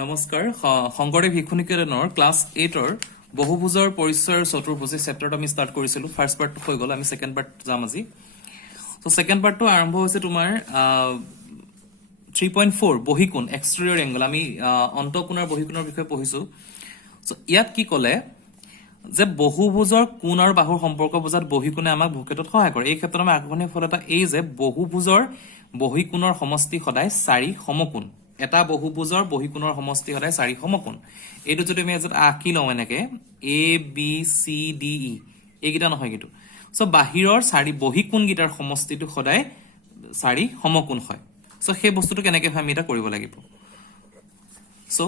নমস্কাৰ শংকৰদেৱ শিশু নিকেতনৰ ক্লাছ 8ৰ বহুভুজৰ পৰিচয়ৰ চতুৰ্ভুজ চেপ্টাৰটো আমি ষ্টাৰ্ট কৰিছিলো ফাৰ্ষ্ট পাৰ্টটো হৈ গল আমি সেকেন্ড পাৰ্ট যাম আজি সো সেকেন্ড পাৰ্টটো আৰম্ভ হৈছে তোমাৰ 3.4 বহিকোণ এক্সটেৰিয়ৰ এংগল আমি অন্তঃকোণৰ বহিকোণৰ বিষয়ে পঢ়িছো সো ইয়াত কি ক'লে যে বহুভুজৰ কোণ আৰু বাহুৰ সম্পৰ্ক বুজাত বহিকোণে আমাক ভূক্ষেত্ৰত সহায় কৰে এই ক্ষেত্ৰত আমি আগবঢ়াই ফল এটা এই যে বহুভুজৰ বহিকোণৰ সমষ্টি সদায় 4 সমকোণ এটা বহুভুজৰ বহিকোণৰ সমষ্টি সদায় 4 সমকোণ এইটো যদি আমি এজত আঁকি লওঁ এনেকে A B C D E এইগিটা নহয় কিন্তু সো বাহিৰৰ 4 বহিকোণ গিটাৰ সমষ্টিটো সদায় 4 সমকোণ হয় সো সেই বস্তুটো কেনেকে আমি এটা কৰিব লাগিব সো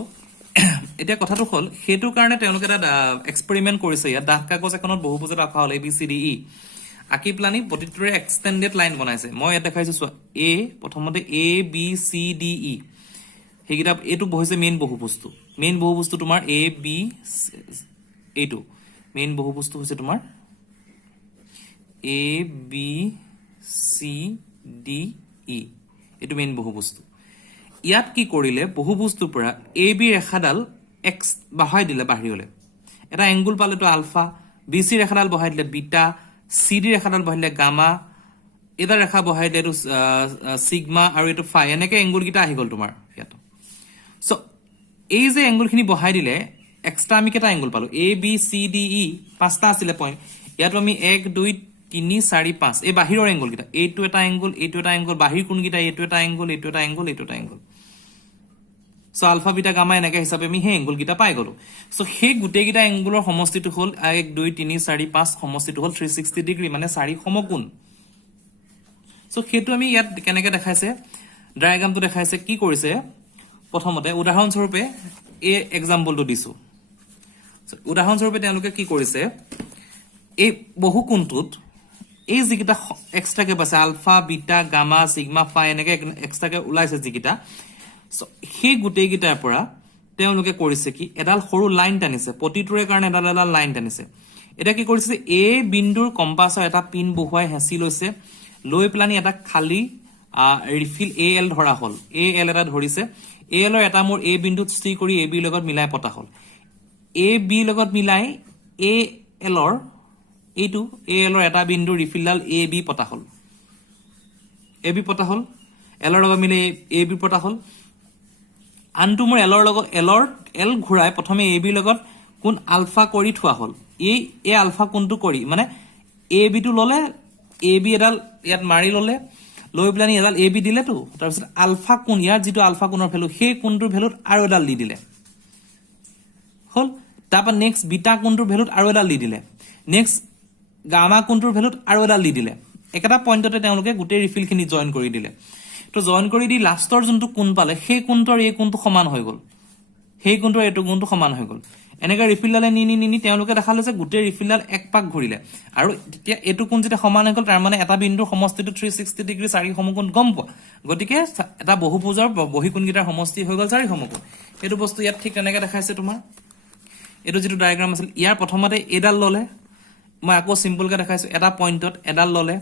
এতিয়া কথাটো হল হেতু কাৰণে তেওঁলোকে এটা এক্সপেৰিমেন্ট কৰিছে ইয়াত ডাঠ কাগজ এখনত বহুভুজত আঁকা হল A B C D E আঁকি প্লানি প্ৰতিটোৰে এক্সটেন্ডেড লাইন বনাইছে মই ইয়াত দেখাইছো চোৱা এ প্ৰথমতে A B C D E হেগিটা এটো বহিছে মেইন বহুবস্তু তোমাৰ এ বি এটো মেইন বহুবস্তু হৈছে তোমাৰ A B C D E এটো মেইন বহুবস্তু ইয়াত কি কৰিলে বহুবস্তুৰ পৰা এ বি ৰেখাডাল এক্স বহাই দিলে বাহিৰলে এটা এংগল পালে তো আলফা বি সি ৰেখাডাল বহাই দিলে বিটা সি ডি ৰেখাডাল বহাই দিলে গামা এটা ৰেখা বহাই দিলে সিগমা আৰু এটো ফাই এনেকে এংগল গিটা আহি গল তোমাৰ ইয়াত সো এই যে এংগলখিনি বহাই দিলে এক্সট্ৰা আমি কেটা এংগল পালো A B C D E পাঁচটা আছিল পইণ্ট ইয়াত আমি 1 2 3 4 5 এই বাহিৰৰ এংগল গিটা এইটো এটা এংগল বাহিৰ কোণ গিটা এইটো এটা angle so alpha beta gamma এনেকে হিচাপে আমি হে এংগল গিটা পাই গলো সো সেই গুটে গিটা এংগলৰ সমষ্টিটো হল 1 2 3 4 5 সমষ্টিটো হল 360 ডিগ্ৰী মানে 4 সমকোণ সো হেতু আমি ইয়াত কেনেকে দেখাইছে ডায়াগ্ৰামটো দেখাইছে কি কৰিছে প্ৰথমতে উদাহৰণস্বৰূপে এই এক্সাম্পলটো দিছো উদাহৰণস্বৰূপে তেওঁলোকে কি কৰিছে এই বহুকোণটোত এই যিকিটা এক্সট্ৰাকে পাইছে আলফা বিটা গামা সিগমা ফাই এনেকে এক্সট্ৰাকে ওলাইছে যিকিটা সেই গুটেই গিটাৰ পৰা তেওঁলোকে কৰিছে কি এডাল সৰু লাইন টানিছে প্ৰতিটোৰে কাৰণে এডাল লাইন টানিছে এটা কি কৰিছে এ বিন্দুৰ কম্পাছৰ এটা পিন বহুৱাই হেঁচি লৈছে লৈ প্লানি এটা খালি ৰিফিল এ এল ধৰা হল এ এল এটা ধৰিছে এ এলৰ এটা মোৰ এ বিন্দুত স্থি কৰি এ বি লগত মিলাই পতা হল এ বি লগত মিলাই এ এলৰ এইটো এ এলৰ এটা বিন্দু ৰিফিলডাল এ বি পতা হল এলৰ লগত মিলাই এ বি পতা হল আনটো মোৰ এলৰ লগত এল ঘুৰাই প্ৰথমে এ বি লগত কোন আলফা কৰি থোৱা হল এই আলফা কোনটো কৰি মানে এ বি টো ললে এ বি এডাল ইয়াত মাৰি ললে লৈ প্লানি এডাল এ বি দিলে তো তাৰপিছত আলফা কোণ ইয়াৰ যিটো আলফা কোণৰ ভ্যালু সেই কোণটোৰ ভ্যালুত আৰু এডাল দি দিলে হল তাৰপা নেক্সট বিটা কোণটোৰ ভ্যালুত আৰু এডাল দি দিলে নেক্সট গামা কোণটোৰ ভ্যালুত আৰু এডাল দি দিলে একেটা পইণ্টতে তেওঁলোকে গোটেই ৰিফিলখিনি জয়েন কৰি দিলে তো জয়েন কৰি দি লাষ্টৰ যোনটো কোণ পালে সেই কোণটোৰ এই কোণটো সমান হৈ গল সেই কোণটোৰ এইটো কোণটো সমান হৈ গল এনেকা ৰিফিলডালে নি তেওঁলোকে দেখালে যে গোটেই ৰিফিলডাল এক পাক ঘূৰিলে আৰু তেতিয়া এইটো কোণ যেতিয়া সমান হৈ গল তাৰ মানে এটা বিন্দুৰ সমষ্টিটো 360 ডিগ্ৰী 4 সমকোণ গম পোৱা গতিকে এটা বহুভুজৰ বহিকোণ গিটাৰ সমষ্টি হৈ গল 4 সমকোণ এইটো বস্তু ইয়াত ঠিক তেনেকে দেখাইছে তোমাৰ এইটো যেটো ডায়াগ্ৰাম আছিল ইয়াৰ প্ৰথমতে এডাল ললে মই আকৌ সিম্পল কে দেখাইছো এটা পইণ্টত এডাল ললে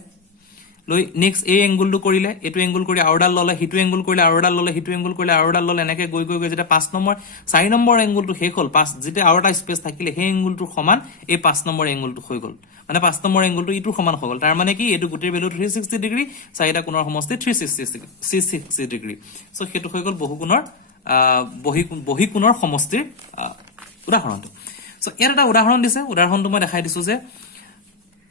লৈ নেক্সট এই এংগলটো কৰিলে এটো এংগল কৰি আউডাল ললে হিটো এংগল কৰিলে আউডাল ললে হিটো এংগল কৰিলে আউডাল ললে এনেকে গৈ যেটা 5 নম্বৰ 4 নম্বৰ এংগলটো শেষ হল 5 যেটা আউটা স্পেস থাকিলে সেই এংগলটো সমান এই 5 নম্বৰ এংগলটো হৈ গল মানে 5 নম্বৰ এংগলটো ইটো সমান হৈ গল তাৰ মানে কি এটো গুটেৰ ভ্যালু 360 ডিগ্ৰী চাৰিটা কোণৰ সমষ্টি 360 ডিগ্ৰী সো হেতু হৈ গল বহুকোণৰ বহিকোণৰ সমষ্টিৰ উদাহৰণটো সো ইয়াত এটা উদাহৰণ দিছে উদাহৰণটো মই দেখাই দিছো যে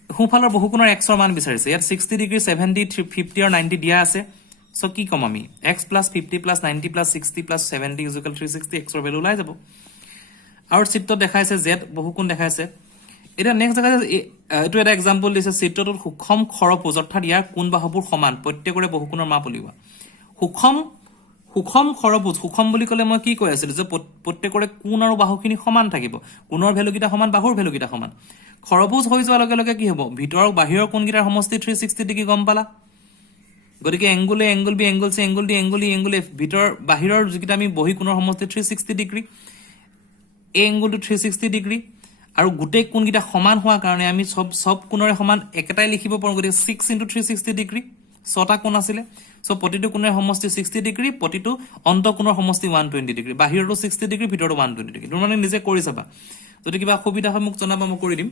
সোঁফালৰ বহুকোণৰ x ৰ মান বিচাৰিছে ইয়াত 60 ডিগ্ৰী 70 50 আৰু 90 দিয়া আছে সো কি কম আমি x + 50 + 90 + 60 + 70 = 360 x ৰ ভ্যালু ওলাই যাব আৰু চিত্ৰত দেখাইছে z বহুকোণ দেখাইছে এটা নেক্সট দেখাইছে এটো এটা এক্সাম্পল দিছে চিত্ৰটোত সুষম খৰপুজ অৰ্থাৎ ইয়াৰ কোণ বাহুবোৰ সমান প্ৰত্যেকৰে বহুকোণৰ মাপ উলিওৱা সুষম খৰপুজ সুষম বুলি কলে মই কি কৈ আছিল যে প্ৰত্যেকৰে কোণ আৰু বাহুখিনি সমান থাকিব কোণৰ ভ্যালু কিটা সমান বাহুৰ ভ্যালু কিটা সমান খৰপুজ হৈ যোৱাৰ লগে লগে কি হ'ব ভিতৰ আৰু বাহিৰৰ কোণ গিটাৰ সমষ্টি 360 ডিগ্ৰী গম পালা গতিকে এংগল বি এংগল সি এংগল ডি এংগল এফ ভিতৰ বাহিৰৰ যিকিটা আমি বহিকোণৰ সমষ্টি 360 ডিগ্ৰী এই এংগলটো 360 ডিগ্ৰী আৰু গুটেই কোণ গিটা সমান হোৱাৰ কাৰণে আমি সব কোণৰে সমান একেটাই লিখিব পাৰো গতিকে 6 * 360 ডিগ্ৰী 6টা কোণ আছিলে সো প্ৰতিটো কোণৰ সমষ্টি 60 ডিগ্ৰী প্ৰতিটো অন্তঃকোণৰ সমষ্টি 120 ডিগ্ৰী বাহিৰটো 60 ডিগ্ৰী ভিতৰটো 120 ডিগ্ৰী তুমি মানে নিজে কৰি চাবা যদি কিবা অসুবিধা হয় মোক জনাবা মই কৰি দিম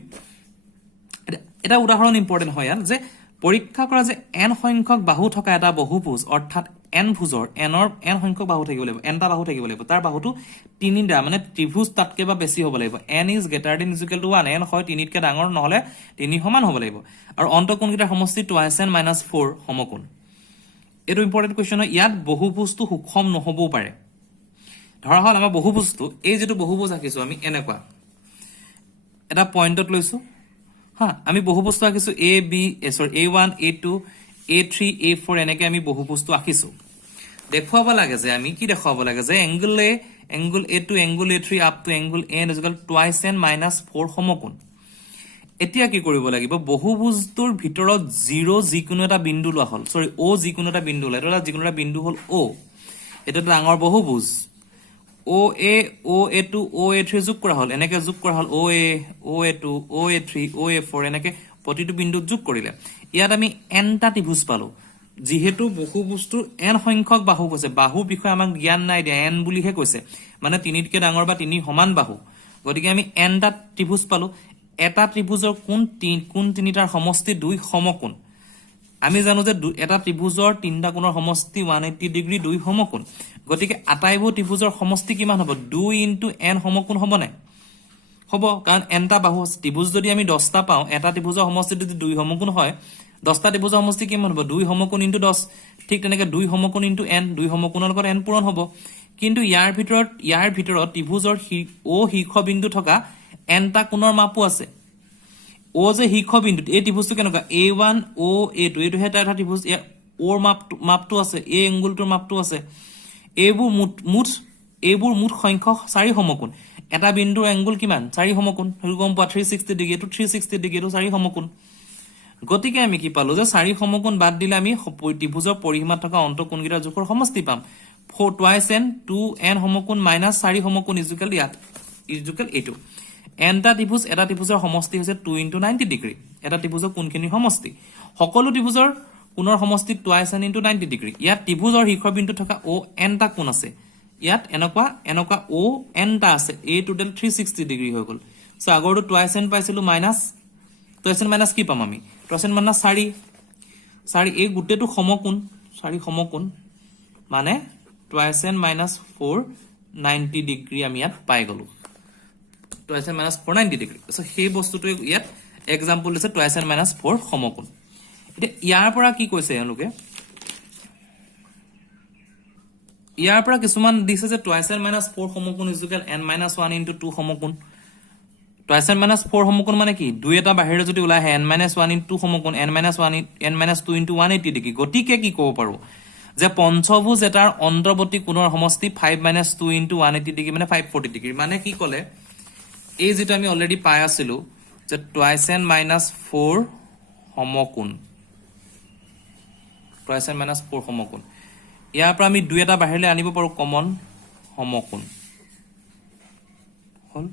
এটা উদাহৰণ ইম্পৰ্টেন্ট হয় ইয়াত যে পৰীক্ষা কৰা যে n সংখ্যক বাহু থকা এটা বহুভুজ অৰ্থাৎ n ভুজৰ n সংখ্যক বাহু থাকিব লাগিব nটা বাহু থাকিব লাগিব তাৰ বাহুটো তিনিটা মানে ত্ৰিভুজ তাতকে বা বেছি হ'ব লাগিব n is greater than is equal to 1 n হয় তিনিতকে ডাঙৰ নহলে তিনি সমান হ'ব লাগিব আৰু অন্তঃকোণকেইটাৰ সমষ্টি 2n - 4 সমকোণ এটো ইম্পৰ্টেন্ট কোৱেশ্চন হয় ইয়াত বহুভুজটো সুষম নহবও পাৰে ধৰা হল আমাৰ বহুভুজটো এই যেটো বহুভুজ আকিছো আমি এনেকুৱা এটা পইণ্টত লৈছো হা আমি বহুভুজটো আকিছো a1 a2 a3 a4 এনেকে আমি বহুভুজটো আকিছো দেখুৱাব লাগে যে আমি কি দেখুৱাব লাগে যে angle a2 angle a3 up to angle n is equal to 2n - 4 সমকোণ এতিয়া কি কৰিব লাগিব বহুভুজটোৰ ভিতৰত 0 যিকোনো এটা বিন্দু লোৱা হল সৰি o যিকোনো এটা বিন্দু লয় এটা যিকোনো এটা বিন্দু হল o এটা ডাঙৰ বহুভুজ OA2 OA3 যোগ কৰা হল এনেকে যোগ কৰা হল OA OA2 OA3 OA4 এনেকে প্ৰতিটো বিন্দুত যোগ কৰিলে ইয়াত আমি nটা ত্ৰিভুজ পালো যেহেতু বহুভুজটোৰ n সংখ্যক বাহু কৈছে বাহু বিষয়ে আমাক জ্ঞান নাই দিয়া n বুলিহে কৈছে মানে তিনিতকে ডাঙৰ বা তিনি সমান বাহু গতিকে আমি nটা ত্ৰিভুজ পালো এটা ত্ৰিভুজৰ কোণ তিনিটাৰ সমষ্টি 2 সমকোণ আমি জানো যে এটা ত্ৰিভুজৰ তিনটা কোণৰ সমষ্টি 180 ডিগ্ৰী 2 সমকোণ গতিকে আটাইবোৰ ত্ৰিভুজৰ সমষ্টি কিমান হ'ব 2 * n সমকোণ হ'ব নাই হ'ব কাৰণ nটা বাহু আছে ত্ৰিভুজ যদি আমি 10টা পাও এটা ত্ৰিভুজৰ সমষ্টি যদি 2 সমকোণ হয় 10টা ত্ৰিভুজৰ সমষ্টি কিমান হ'ব 2 সমকোণ * 10 ঠিক তেনেকে 2 সমকোণ * n 2 সমকোণৰ লগত n পূৰণ হ'ব কিন্তু ইয়াৰ ভিতৰত ত্ৰিভুজৰ o শীৰ্ষবিন্দু থকা nটা কোণৰ মাপো আছে o যে শীৰ্ষবিন্দু এই ত্ৰিভুজটো কেনেকুৱা a1 o a2 এটো হেটা এটা ত্ৰিভুজ ওৰ মাপটো আছে a এংগলটোৰ মাপটো আছে এইবোৰ মুঠ সংখ্যক 4 সমকোণ এটা বিন্দুৰ এংগল কিমান 4 সমকোণ হেৰু গম পা 360 ডিগ্ৰী এটো 360 ডিগ্ৰী এটো 4 সমকোণ গতিকে আমি কি পালো যে 4 সমকোণ বাদ দিলে আমি ত্ৰিভুজৰ পৰিসীমাত থকা অন্তঃকোণকেইটাৰ জোখৰ সমষ্টি পাম 4 2n সমকোণ - 4 সমকোণ ইজুকেল ইয়াত ইজুকেল এইটো nটা ত্ৰিভুজ এটা ত্ৰিভুজৰ সমষ্টি হৈছে 2 * 90 ডিগ্ৰী এটা ত্ৰিভুজৰ কোণখিনিৰ সমষ্টি সকলো ত্ৰিভুজৰ কোণৰ সমষ্টি 2n * 90 ডিগ্ৰী ইয়াত ত্ৰিভুজৰ শীৰ্ষবিন্দু থকা o nটা কোণ আছে ইয়াত এনেকুৱা o nটা আছে a টোটাল 360 ডিগ্ৰী হৈ গল সো আগৰটো 2n পাইছিলো মাইনাস 2n কি পাম আমি 2n - 4 এই গুটেটো সমকোণ 4 সমকোণ মানে 2n - 4 90 ডিগ্ৰী আমি ইয়াত পাই গলো 2n - 4 90 ডিগ্ৰী সো সেই বস্তুটো ইয়াত এক্সাম্পল দিছে 2n - 4 সমকোণ এটা ইয়াৰ পৰা কি কৈছে এওঁলোকে ইয়াৰ পৰা কিছুমান দিছে যে 2n - 4 সমকোণ ইজুকেল n - 1 * 2 সমকোণ 2n - 4 সমকোণ মানে কি দুই এটা বাহিৰে যদি ওলাই আহে n - 1 * 2 সমকোণ n - 2 * 180 ডিগ্ৰী গতিকে কি ক'ব পাৰো যে পঞ্চভুজ এটাৰ অন্তৰ্বৰ্তী কোণৰ সমষ্টি 5 - 2 * 180 ডিগ্ৰী মানে 540 ডিগ্ৰী মানে কি ক'লে এই যেটা আমি অলৰেডি পাই আছিলো যে 2n - 4 সমকোণ 2n - 4 সমকোণ ইয়াৰ পৰা আমি দুই এটা বাহিৰলে আনিব পাৰো কমন সমকোণ হল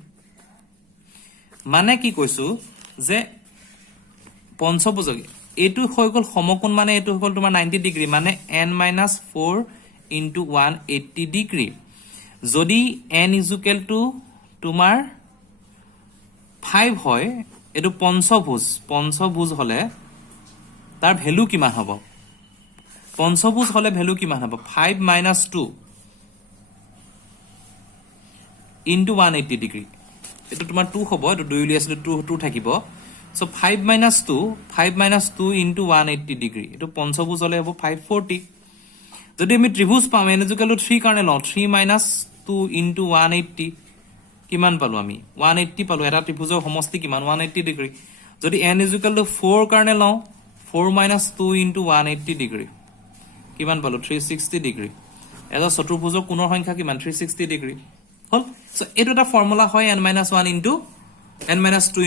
মানে কি কৈছো যে পঞ্চভুজ এটো হৈ গল সমকোণ মানে এটো হৈ গল তোমাৰ 90 ডিগ্ৰী মানে n - 4 * 180 ডিগ্ৰী যদি n = তোমাৰ 5 হয় এটো পঞ্চভুজ হলে তাৰ ভ্যালু কিমান হ'ব পঞ্চভুজ হলে ভ্যালু কিমান হ'ব 5 - 2 * 180 ডিগ্ৰী এটো তোমাৰ 2 হ'ব এটো 2 উলিয়াইছিলো 2 থাকিব সো 5 - 2 * 180 ডিগ্ৰী এটো পঞ্চভুজ হলে হ'ব 540 যদি আমি ত্ৰিভুজ পাম n = 3 কাৰণে লও 3 - 2 * 180 কিমান পালো আমি 180 পালো এটা ত্ৰিভুজৰ সমষ্টি কিমান 180 ডিগ্ৰী যদি n = 4 কাৰণে লও 4 - 2 * 180 ডিগ্ৰী কিমান পালো 360 ডিগ্ৰী এটা চতুৰ্ভুজৰ কোণৰ সংখ্যা কিমান 360 ডিগ্ৰী হল সো এটো এটা ফৰ্মুলা হয় n - 1 * n - 2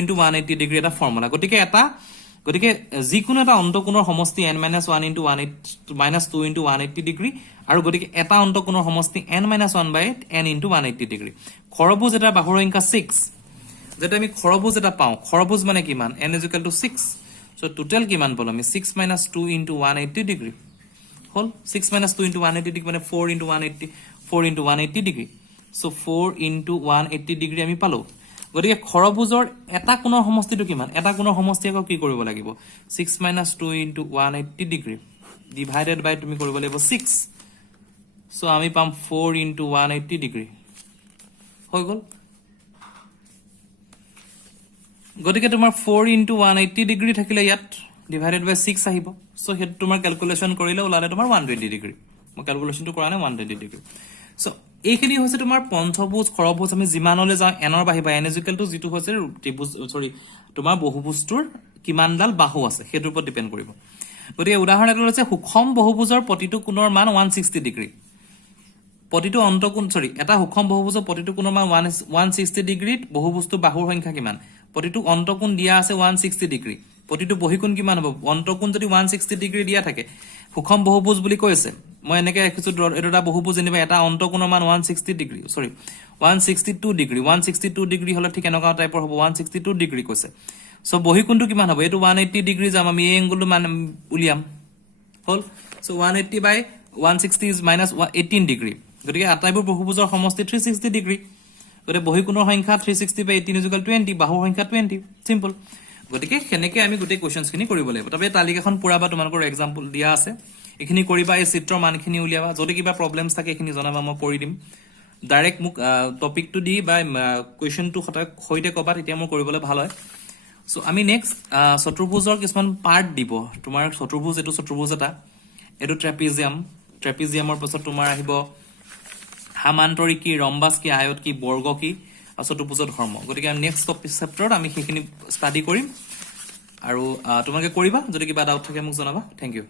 * 180 ডিগ্ৰী এটা ফৰ্মুলা গতিকে যিকোনো এটা অন্তঃকোণৰ সমষ্টি n - 1 * 2 * 180 ডিগ্ৰী আৰু গতিকে এটা অন্তঃকোণৰ সমষ্টি n - 1 / n * 180 ডিগ্ৰী খৰভুজ এটা বাহুৰ সংখ্যা 6 যেটা আমি খৰভুজ এটা পাও খৰভুজ মানে কিমান n = 6 সো টোটাল কিমান পালো আমি 6 - 2 * 180 ডিগ্ৰী হল 6 - 2 * 180 ডিগ্ৰী মানে 4 * 180 4 * 180 ডিগ্ৰী সো 4 * 180 ডিগ্ৰী আমি পালো গতিকে খৰভুজৰ এটা কোণৰ সমষ্টিটো কিমান এটা কোণৰ সমষ্টি আকৌ কি কৰিব লাগিব 6 - 2 * 180 ডিগ্ৰী ডিভাইডেড বাই তুমি কৰিব লাগিব 6 সো আমি পাম 4 * 180 ডিগ্ৰী হৈ গল গতিকে তোমাৰ 4 * 180 ডিগ্ৰী থাকিলে ইয়াত ডিভাইডেড বাই 6 আহিব সো হেড তোমাৰ ক্যালকুলেশন কৰিলে ওলালে তোমাৰ 120 ডিগ্ৰী মই ক্যালকুলেশনটো কৰা নাই 120 ডিগ্ৰী সো এইখিনি হৈছে তোমাৰ পঞ্চভুজ খৰভুজ আমি যিমানলৈ যাওঁ এনৰ বাহিবা n = যেটো হৈছে ত্ৰিভুজ সৰি তোমাৰ বহুভুজটোৰ কিমানডাল বাহু আছে হেতুৰ ওপৰত ডিপেন্ড কৰিব গতিকে উদাহৰণ এটা হৈছে সুষম বহুভুজৰ প্ৰতিটো কোণৰ মান 160 ডিগ্ৰী প্ৰতিটো অন্তকোণ সৰি এটা সুষম বহুভুজৰ প্ৰতিটো কোণৰ মান 160 ডিগ্ৰীত বহুভুজটো বাহুৰ সংখ্যা কিমান প্ৰতিটো অন্তকোণ দিয়া আছে 160 ডিগ্ৰী প্ৰতিটো বহিকোণ কিমান হ'ব অন্তকোণ যদি 160 ডিগ্ৰী দিয়া থাকে সুষম বহুভুজ বুলি কৈছে মই এনেকৈ ৰাখিছো এটা বহুভুজ এনিবা এটা অন্তকোণৰ মান 160 ডিগ্ৰী সৰি 162 ডিগ্ৰী 162 ডিগ্ৰী হলে ঠিক এনেকুৱা টাইপৰ হ'ব 162 ডিগ্ৰী কৈছে সো বহিকোণটো কিমান হ'ব এটো 180 ডিগ্ৰী যাম আমি এই এংগলটো মান উলিয়াম হল so 180 by 160 is minus 18 degree গতিকে আটাইবোৰ বহুভুজৰ সমষ্টি 360 ডিগ্ৰী গতিকে বহিকোণৰ সংখ্যা 360 বাই 18 = 20 বাহুৰ সংখ্যা 20 সিম্পল গতিকে হেনেকে আমি গোটেই কোৱেশ্চনছখিনি কৰিব লাগিব তবে তালিকাখন পুৰাবা তোমালোকৰ এক্সাম্পল দিয়া আছে এখিনি কৰিবা এই চিত্ৰৰ মানখিনি উলিয়াবা যদি কিবা প্ৰবলেমছ থাকে এখিনি জনাবা মই কৰি দিম ডাইৰেক্ট মোক টপিকটো দি বা কোৱেশ্চনটো হৈতে কবা তেতিয়া মই কৰিবলৈ ভাল হয় সো আমি নেক্সট চতুৰ্ভুজৰ কিছুমান পাৰ্ট দিব তোমাৰ চতুৰ্ভুজ এটো চতুৰ্ভুজ এটা এটো ট্ৰেপিজিয়ামৰ পাছত তোমাৰ আহিব সামান্তৰি কি ৰম্বাস কি আয়ত কি বৰ্গ কি চতুৰ্ভুজৰ ধৰ্ম গতিকে আমি নেক্সট টপিক চেপ্টাৰত আমি সেইখিনি ষ্টাডি কৰিম আৰু তোমালোকে কৰিবা যদি কিবা ডাউট থাকে মোক জনাবা থ্যাংক ইউ